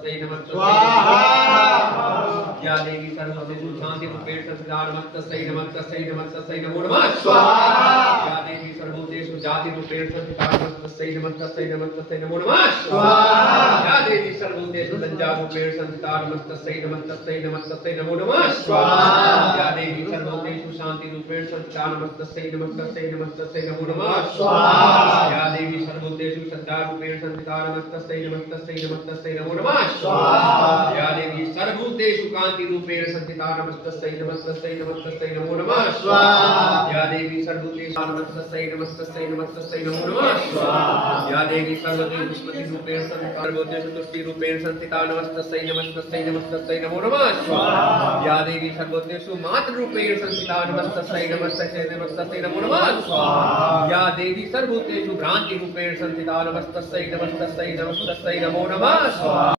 नमस्तस्यै नमस्तस्यै स्वाहा या देवी सर्वभूतेषु शान्तिरूपेण संस्थिता नमस्तस्यै नमस्तस्यै नमस्तस्यै नमो नमः स्वाहा या देवी सर्वभूतेषु जातिरूपेण संस्थिता नमस्तस्यै नमस्तस्यै नमस्तस्यै नमो नमः स्वाहा या देवी सर्वभूतेषु लज्जारूपेण संस्थिता नमस्तस्यै नमस्तस्यै नमस्तस्यै नमो नमः स्वाहा या देवी सर्वभूतेषु शान्तिरूपेण संस्थिता नमस्तस्यै नमस्तस्यै नमस्तस्यै नमो नमः स्वाहा या देवी सर्वभूतेषु श्रद्धारूपेण संस्थिता नमस्तस्यै नमस्तस्यै नमस्तस्यै नमो नमः स्वाहा या देवी सर्वभूतेषु कान्तिरूपेण संस्थिता नमस्तस्यै नमस्तस्यै नमस्तस्यै नमो नमः स्वाहा या देवी सर्वभूतेषु नमस्तस्यै नमस्तस्यै नमस्तस्यै नमो नमः स्वाहा या देवी सर्वभूतेषु स्मृतिरूपेण संस्थिता सर्वभूतेषु तुष्टिरूपेण संस्थिता नमस्तस्यै नमस्तस्यै नमस्तस्यै नमो नमः स्वाहा या देवी सर्वभूतेषु मातृरूपेण संस्थिता नमस्तस्यै नमस्तस्यै नमस्तस्यै नमो नमः स्वाहा या देवी सर्वभूतेषु भ्रान्तिरूपेण संस्थिता नमस्तस्यै नमस्तस्यै नमस्तस्यै नमो नमः स्वाहा।